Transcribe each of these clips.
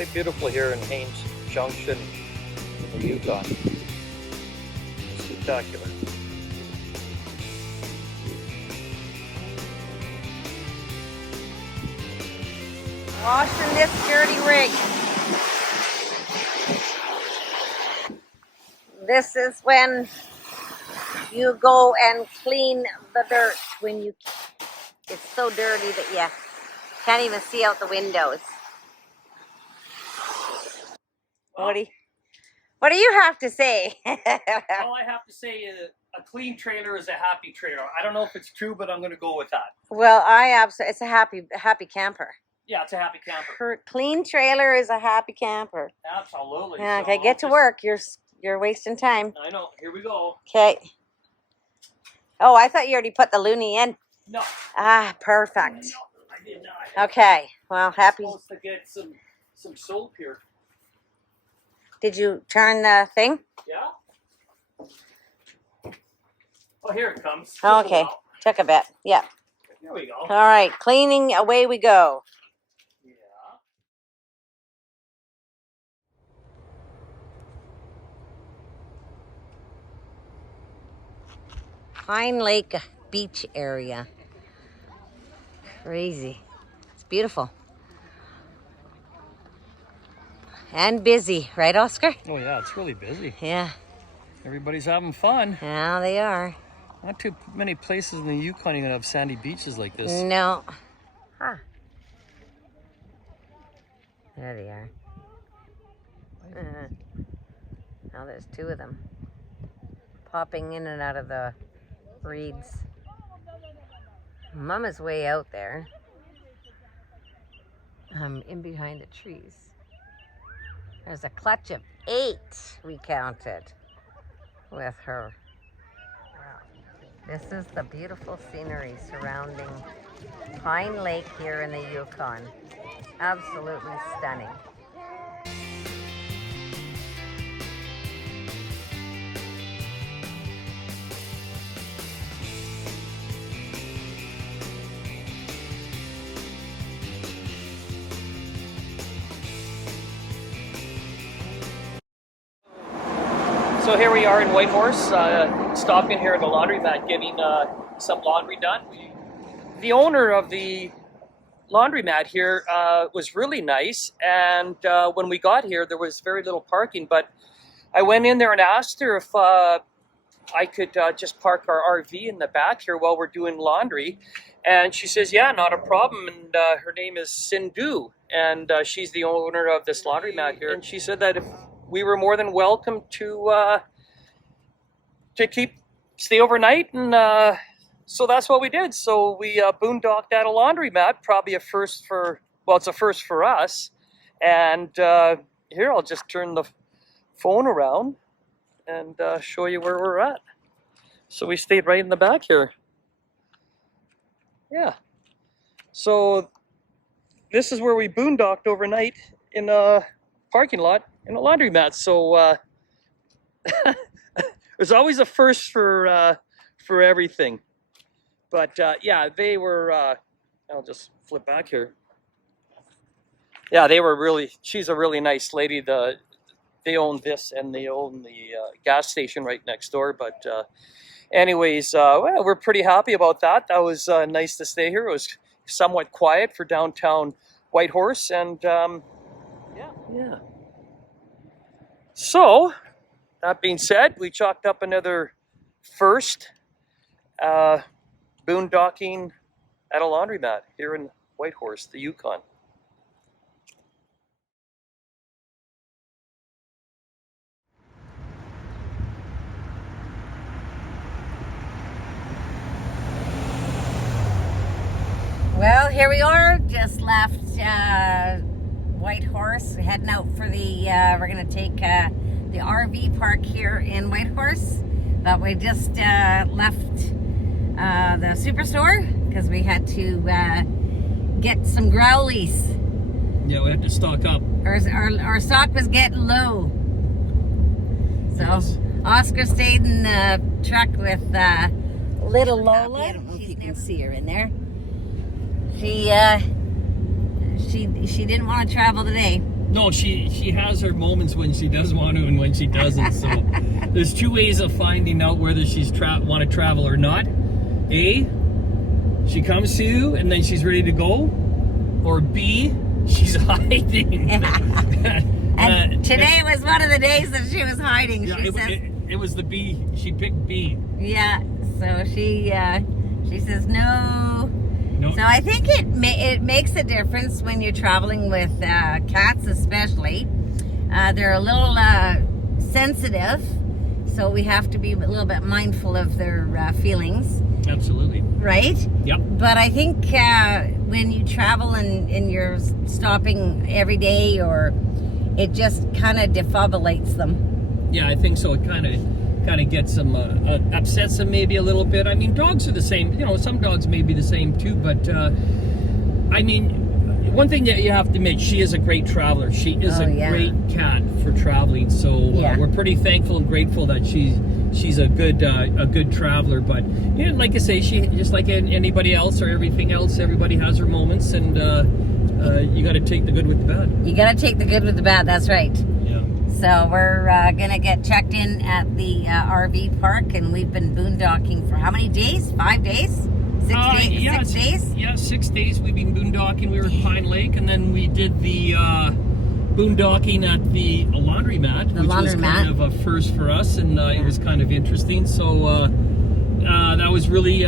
quite beautiful here in Haines Junction in the Yukon. Spectacular. Washing this dirty rig. This is when you go and clean the dirt when you, it's so dirty that you can't even see out the windows. What do you have to say? All I have to say is a clean trailer is a happy trailer. I don't know if it's true, but I'm going to go with that. Well, it's a happy camper. Yeah, it's a happy camper. Clean trailer is a happy camper. Absolutely. Yeah, okay, get to work. You're wasting time. I know. Here we go. Okay. Oh, I thought you already put the loonie in. No. Ah, perfect. No, I did not. Okay. Well, happy. I'm supposed to get some soap here. Did you turn the thing? Yeah. Oh, here it comes. Okay. Took a bit. Yeah. Here we go. All right. Cleaning, away we go. Yeah. Pine Lake beach area. Crazy. It's beautiful. And busy, right, Oscar? Oh, yeah, it's really busy. Yeah. Everybody's having fun. Yeah, they are. Not too many places in the Yukon you're going to have sandy beaches like this. No. Huh. There they are. Now there's two of them. Popping in and out of the reeds. Mom is way out there. I'm in behind the trees. There's a clutch of 8 we counted with her. This is the beautiful scenery surrounding Pine Lake here in the Yukon. Absolutely stunning. So here we are in Whitehorse, stopping here at the laundromat, getting some laundry done. The owner of the laundromat here was really nice, and when we got here there was very little parking, but I went in there and asked her if I could just park our RV in the back here while we're doing laundry, and she says, yeah, not a problem, and her name is Sindhu, and she's the owner of this laundromat here, and she said that if we were more than welcome to stay overnight, and so that's what we did. So we boondocked at a laundromat, probably a first for, well, it's a first for us. And here, I'll just turn the phone around and show you where we're at. So we stayed right in the back here. Yeah. So this is where we boondocked overnight in a parking lot in a laundromat. So there's always a first for everything. But yeah, they were, I'll just flip back here. Yeah, they were really, she's a really nice lady. They own this and they own the gas station right next door. But anyways, well, we're pretty happy about that. That was nice to stay here. It was somewhat quiet for downtown Whitehorse, and yeah. So, that being said, we chalked up another first boondocking at a laundromat here in Whitehorse, the Yukon. Well, here we are, just left Whitehorse, heading out for the, we're going to take the RV park here in Whitehorse, but we just left the superstore because we had to get some growlies. Yeah, we had to stock up. Our stock was getting low. So yes. Oscar stayed in the truck with little Lola. I don't know if you can see her in there. She didn't want to travel today. No, she has her moments when she does want to and when she doesn't. So there's two ways of finding out whether she's want to travel or not. A, she comes to you and then she's ready to go, or B, she's hiding. And today was one of the days that she was hiding. Yeah, She says, it was the B. She picked B. yeah. So she says no. No. So I think it makes a difference when you're traveling with cats, especially. They're a little sensitive, so we have to be a little bit mindful of their feelings. Absolutely. Right? Yep. But I think when you travel and you're stopping every day, or it just kind of defibrillates them. Yeah, I think so. It kind of gets them, upsets them maybe a little bit. I mean, dogs are the same. You know, some dogs may be the same too. But I mean, one thing that you have to admit, she is a great traveler. She is great cat for traveling. So we're pretty thankful and grateful that she's a good traveler. But yeah, like I say, she just like anybody else or everything else. Everybody has her moments, and you got to take the good with the bad. You got to take the good with the bad. That's right. Yeah. So we're gonna get checked in at the RV park, and we've been boondocking for how many days? 5 days? 6 days? Yeah, 6 days? Yeah, 6 days. We've been boondocking. We were at Pine Lake, and then we did the boondocking at the laundromat, which was kind of a first for us, and it was kind of interesting. So that was really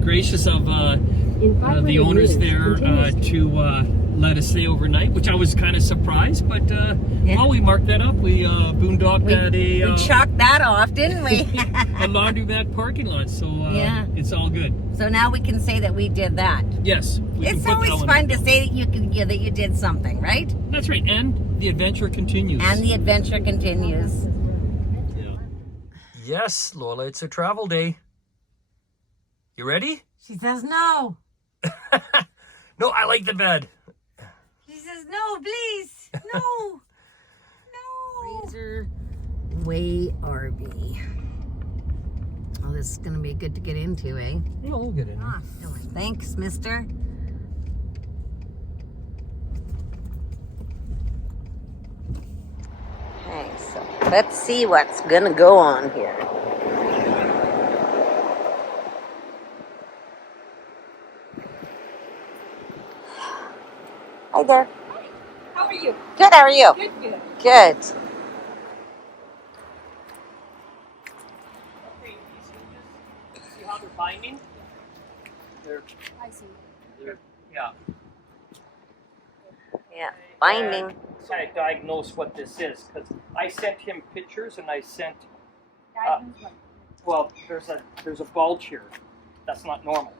gracious of the owners there to let us stay overnight, which I was kind of surprised, but well, we marked that up. We boondocked at a... we chalked that off, didn't we? a laundromat parking lot, so it's all good. So now we can say that we did that. Yes. It's always fun to say that you did something, right? That's right, and the adventure continues. And the adventure continues. Yeah. Yes, Lola, it's a travel day. You ready? She says no. No, I like the bed. She says no, please. No. No. Razor Way RV. Oh, this is going to be good to get into, eh? Yeah, we'll get in. Thanks, mister. Okay, so let's see what's going to go on here. Hi there. Hi. How are you? Good, how are you? Good, good. Good. Okay, these hinges, see how they're binding? I see. Yeah. Yeah, binding. So I diagnose what this is, because I sent him pictures and I sent, well, there's a bulge here. That's not normal.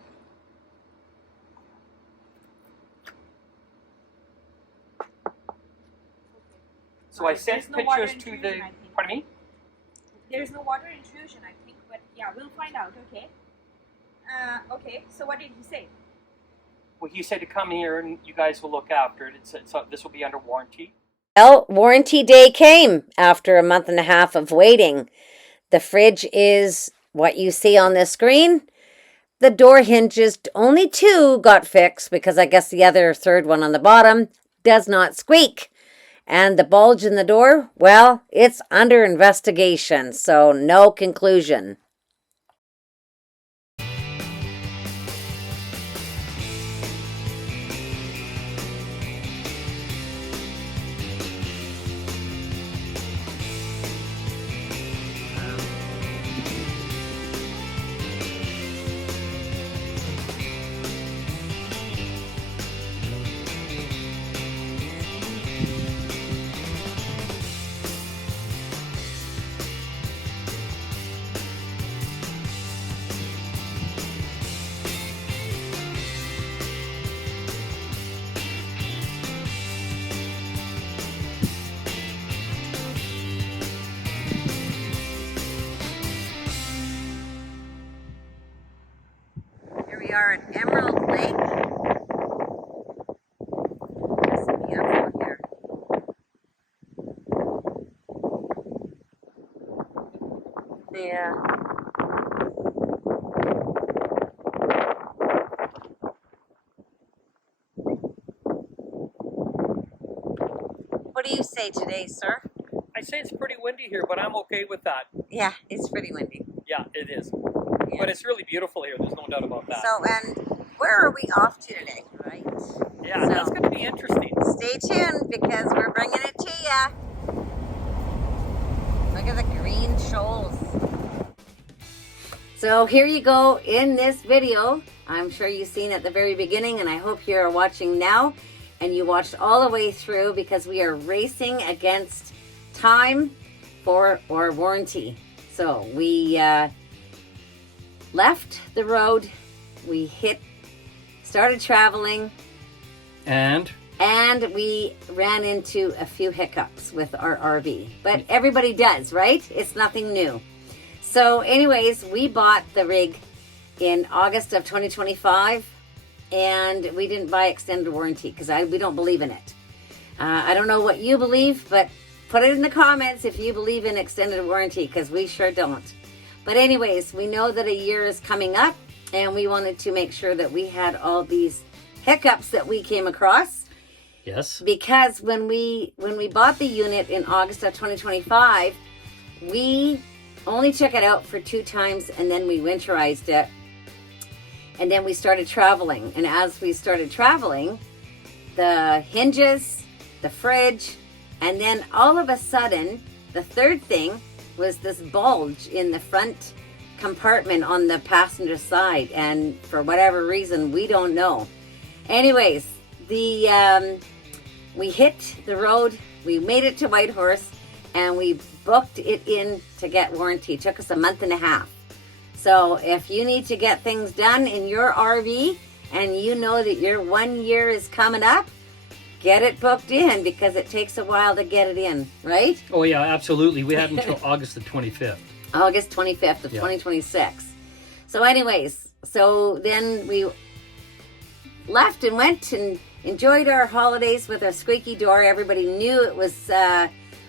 So I sent pictures to the, pardon me? There is no water intrusion, I think, but yeah, we'll find out, okay? Okay, so what did he say? Well, he said to come here and you guys will look after it. This will be under warranty. Well, warranty day came after a month and a half of waiting. The fridge is what you see on the screen. The door hinges, only 2 got fixed because I guess the other third one on the bottom does not squeak. And the bulge in the door, well, it's under investigation, so no conclusion. We are at Emerald Lake. It's beautiful here. Yeah. you say today, sir? I say it's pretty windy here, but I'm okay with that. Yeah, it's pretty windy. Yeah, it is. Yeah. But it's really beautiful here. There's no doubt about that. So, and where are we off to today, right? Yeah, So- that's going to be interesting. Stay tuned because we're bringing it to you. Look at the green shoals. So here you go in this video. I'm sure you've seen at the very beginning, and I hope you're watching now and you watched all the way through because we are racing against time for our warranty. So we left the road, we started traveling, And we ran into a few hiccups with our RV. But everybody does, right? It's nothing new. So anyways, we bought the rig in August of 2025, and we didn't buy extended warranty because we don't believe in it. I don't know what you believe, but put it in the comments if you believe in extended warranty, because we sure don't. But anyways, we know that a year is coming up, and we wanted to make sure that we had all these hiccups that we came across. yes, Because when we bought the unit in August of 2025, we only took it out for 2 times, and then we winterized it. And then we started traveling. And as we started traveling, the hinges, the fridge, and then all of a sudden, the third thing was this bulge in the front compartment on the passenger side. And for whatever reason, we don't know. Anyways, we hit the road, we made it to Whitehorse, and we booked it in to get warranty. It took us a month and a half. So if you need to get things done in your RV and you know that your 1 year is coming up, get it booked in because it takes a while to get it in, right? oh yeah, absolutely. We had until August the 25th. August 25th of 2026. So anyways, so then we left and went and enjoyed our holidays with our squeaky door. Everybody knew it was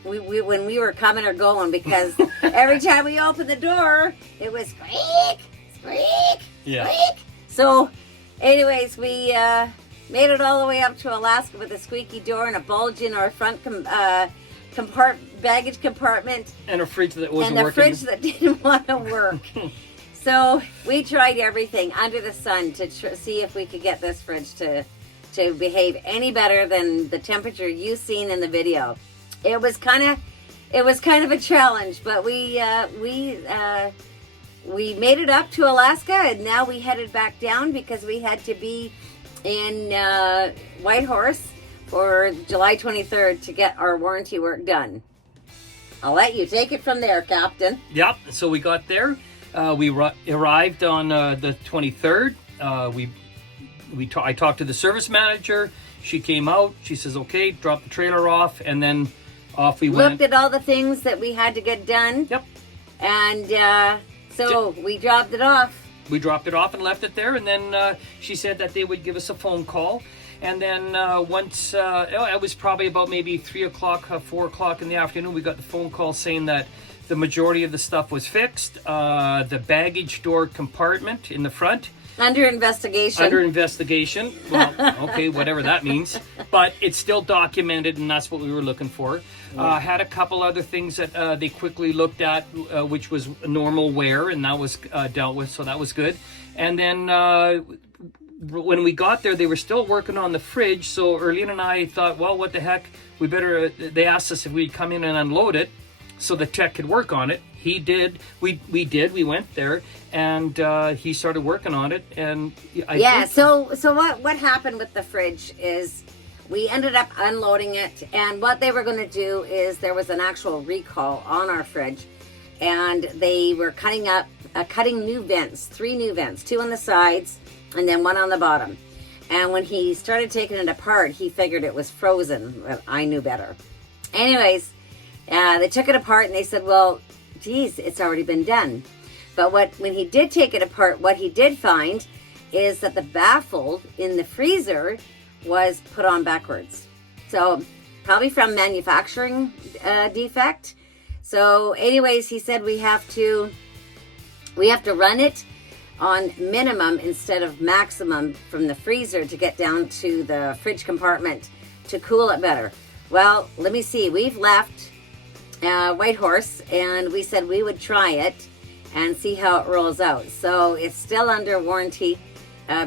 when we were coming or going, because every time we opened the door, it was squeak, squeak, Yeah. squeak. So anyways, we made it all the way up to Alaska with a squeaky door and a bulge in our front baggage compartment. And a fridge that wasn't And the working. fridge that didn't want to work. So we tried everything under the sun to see if we could get this fridge to behave any better than the temperature you've seen in the video. It was kind of a challenge, but we made it up to Alaska, and now we headed back down because we had to be in Whitehorse for July 23rd to get our warranty work done. I'll let you take it from there, Captain. Yep. So we got there. We arrived on the 23rd. I talked to the service manager. She came out. She says, "Okay, drop the trailer off," and then off we went. Looked at all the things that we had to get done. Yep. And so we dropped it off. We dropped it off and left it there, and then she said that they would give us a phone call. And then once, it was probably about maybe 3 o'clock, 4 o'clock in the afternoon, we got the phone call saying that the majority of the stuff was fixed. The baggage door compartment in the front. Under investigation. Under investigation. Well, okay, whatever that means. But it's still documented, and that's what we were looking for. Had a couple other things that they quickly looked at, which was normal wear, and that was dealt with, so that was good. And then when we got there, they were still working on the fridge, so Erlene and I thought, well, what the heck, they asked us if we'd come in and unload it so the tech could work on it. He did. We went there, and he started working on it. And So what happened with the fridge is we ended up unloading it, and what they were going to do is there was an actual recall on our fridge, and they were cutting new vents, 3 new vents, 2 on the sides, and then 1 on the bottom. And when he started taking it apart, he figured it was frozen. Well, I knew better. Anyways, they took it apart, and they said, well, geez, it's already been done. But when he did take it apart, what he did find is that the baffle in the freezer was put on backwards. So probably from manufacturing defect. So anyways, he said we have to run it on minimum instead of maximum from the freezer to get down to the fridge compartment to cool it better. Well, let me see. We've left Whitehorse, and we said we would try it and see how it rolls out. So it's still under warranty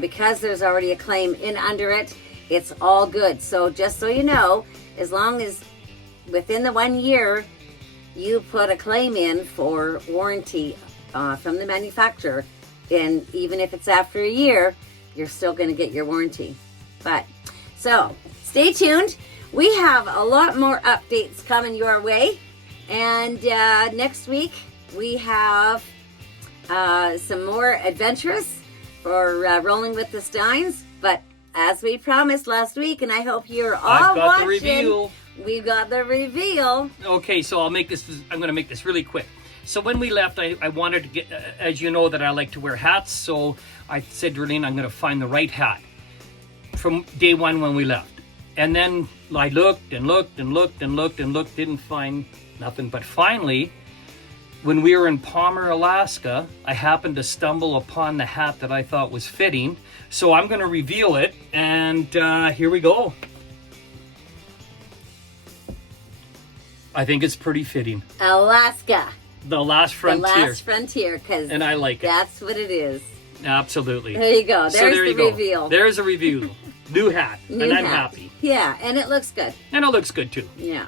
because there's already a claim in under it. It's all good. So just so you know, as long as within the 1 year you put a claim in for warranty from the manufacturer, and even if it's after a year, you're still going to get your warranty. But so stay tuned. We have a lot more updates coming your way, and next week we have some more adventures for Rolling with the Steins. But as we promised last week, and I hope you're all watching, the reveal. We got the reveal. Okay, so I'm going to make this really quick. So when we left, I wanted to get, as you know, that I like to wear hats. So I said to Arlene, I'm going to find the right hat from day one when we left. And then I looked and looked and looked and looked and looked, didn't find nothing. But finally, when we were in Palmer, Alaska, I happened to stumble upon the hat that I thought was fitting. So I'm going to reveal it, and here we go. I think it's pretty fitting. Alaska. The last frontier. The last frontier, because and I like it. That's what it is. Absolutely. There you go. There's so there the you go. reveal. There's a review. New hat. New and I'm hat. happy. Yeah, and it looks good. And it looks good too. Yeah.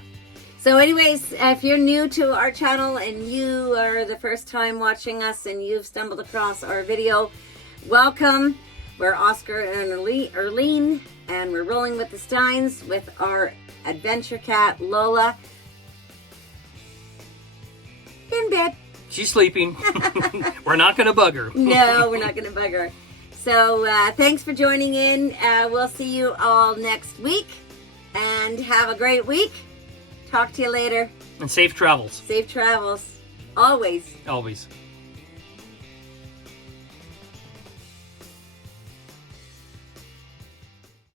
So anyways, if you're new to our channel and you are the first time watching us and you've stumbled across our video, welcome. We're Oscar and Arlene, and we're rolling with the Steins with our adventure cat, Lola. In bed. She's sleeping. We're not going to bug her. No, we're not going to bug her. So thanks for joining in. We'll see you all next week, and have a great week. Talk to you later. And safe travels. Safe travels. Always. Always.